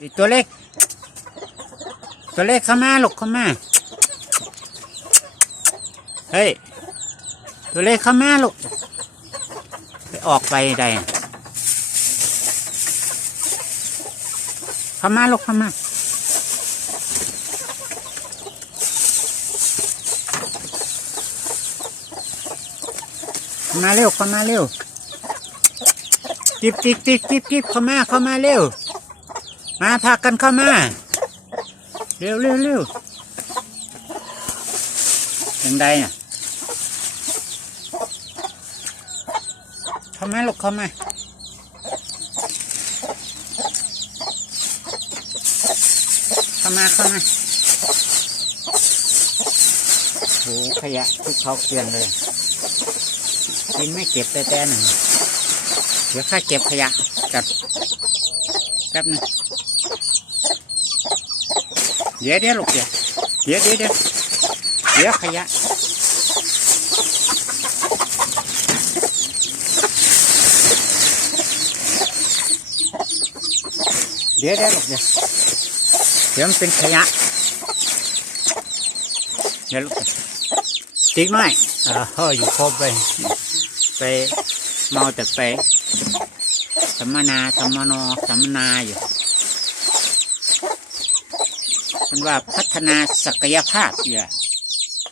อีตัวเล็ก ตัวเล็กเข้ามาลูกเข้ามา เฮ้ย ตัวเล็กเข้ามาลูก ไปออกไปได้เข้ามาลูกเข้ามาเข้ามาเร็วเข้ามาเร็วจิบจิบจิบจิบจิบเข้ามาเข้ามาเร็ว มาพากันเข้ามา เร็วเร็วเร็วยังไงอะเข้ามาลูกเข้ามาเข้ามาเข้ามาโหขยะทุกเขาเกลียนเลยกินไม่เก็บแต่แต่หนึ่งเดี๋ยวข้าเก็บขยะกับ แป๊บหนึงเดี๋ยวเดี๋ยวลูกเดี๋ยวเดี๋ยวเดี๋ยวเดี๋ยวเดี๋ยวขยะเดี๋ยวเดี๋ยวลูกเดี๋ยวเดี๋ยวมันเป็นขยะเดี๋ยวลูกติ๊กหน่อยเออเฮ้ยอยู่ครบไปไปเมาแต่ไป สัมมนาสัมมโนสัมมนาอยู่มันว่าพัฒนาศักยภาพอยู่อะ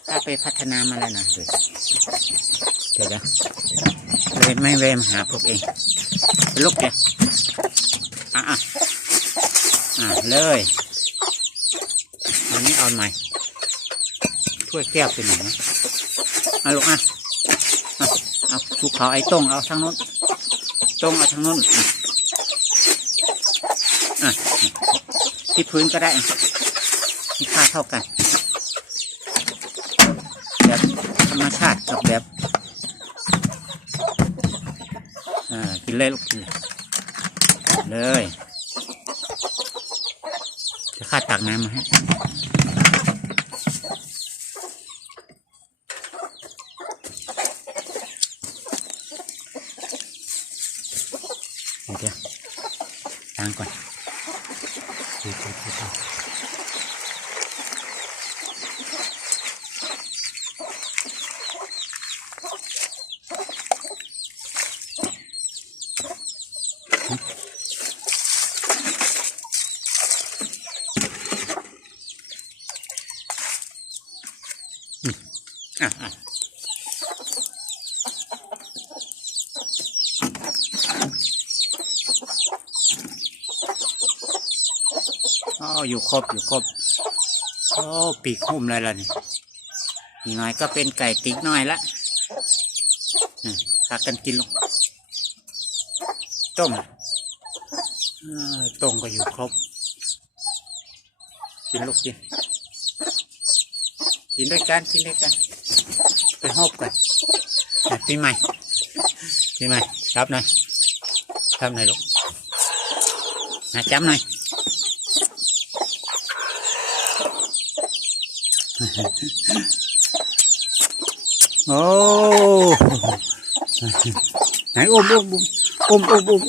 ถ้าไปพัฒนามาแล้วนะเดี๋ยวเดี๋ยวนะเลยไม่เวมหาพวกเองลุกเดี๋ยวอะอะอะเลยอันนี้เอาใหม่ถ้วยแก้วเป็นหนึ่งนะเอาลูกอะเอาภูเขาไอ้ตรงเอาทางโน้น ตรงเอาทางโน้นอะที่พื้นก็ได้อ่ค่าเท่ากัน แบบธรรมชาติกับแบบอ่ากินเลยลูกกินเลย จะข้าตักน้ำมาให้ này chưa đang còn đi đi. อ๋ออยู่ครบอยู่ครบโอ้ปีกหุ้มเลยล่ะนี่อีกหน่อยก็เป็นไก่ติ๊กน้อยละพากันกินลงต้มเออต้มก็อยู่ครบ กินลูกกิน กินด้วยกันกินด้วยกัน ไปหอบกันปีใหม่ปีใหม่รับหน่อยรับหน่อยลูกนะจำหน่อย ô. Hãy ôm ôm ôm. Ôm ôm ôm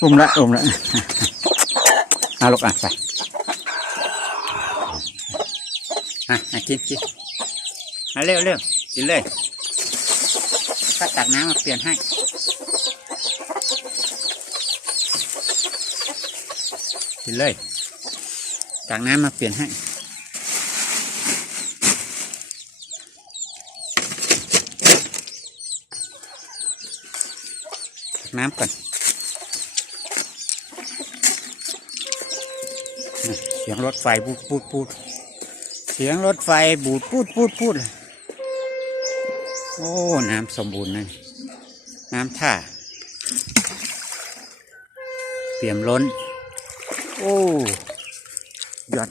ôm. Lại ôm lại. À lục à phải. À à chín chín. À leo leo chín lên cắt tạc nám mà tiền hay chín lên tạc nám mà tiền hay น้ำก่อนเสียงรถไฟพูดพูดพูดเสียงรถไฟบูดพูดพูดพูดโอ้ น้ำสมบูรณ์นะน้ำท่า เปี่ยมล้น โอ้ หยอด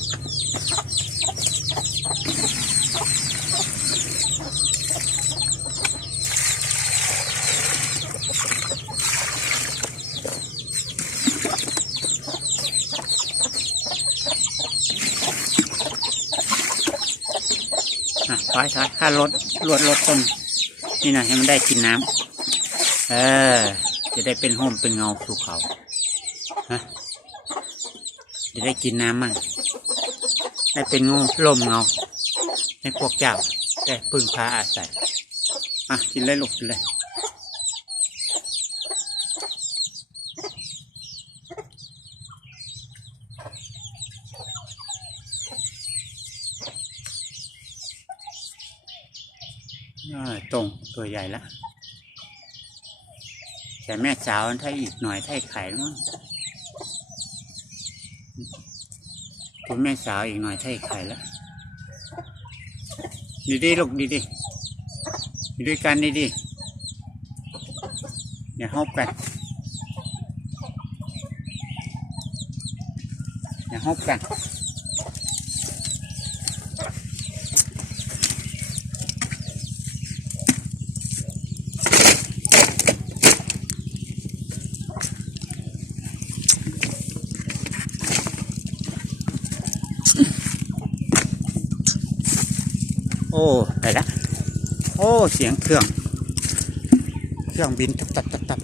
ถอยถอยข้าลดลวดลดต้นนี่นะให้มันได้กินน้ำเออ จะได้เป็นห่มเป็นเงาภูเขาฮะจะได้กินน้ำมั่งได้เป็นงูลมเงาให้พวกเจ้าได้พึ่งพาอาศัยอะกินเลยลูกกินเลย ตรงตัวใหญ่ละแต่แม่สาวถ้าอีกหน่อยถ้าไข่มั้งคุณแม่สาวอีกหน่อยถ้าไข่แล้วดีดีลูกดีดีอยู่ด้วยกันดีดีอย่าฮบกันอย่าฮบกัน อ้ไปละโอ้ เสียงเครื่อง เครื่องบินตับตับตับตับ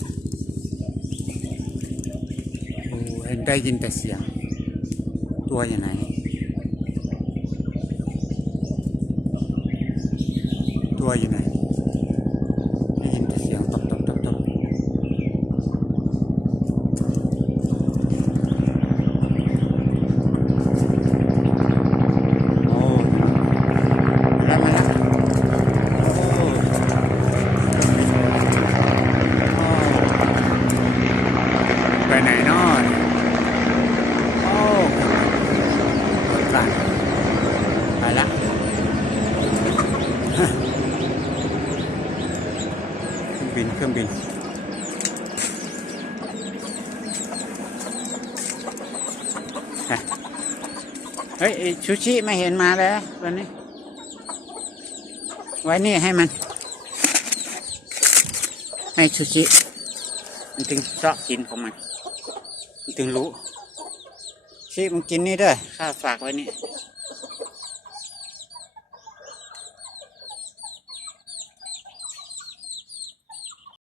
โอ้เห็นได้ยินแต่เสียง ตัวอย่างไหนตัวอยู่ไหน ได้ยินแต่เสียงตับตับตับตับโอ้แล้วมาแล้วโอ้โอ้ไปไหนนอนโอ้รถกันไปละ เครื่องบินเครื่องบินฮะ เฮ้ยชูชิไม่เห็นมาแล้ววันนี้ ไว้นี่ให้มัน ให้ชูชิ มันถึงเจาะกินของมัน มันถึงรู้ชิมันกินนี่ด้วยข้าฝากไว้นี่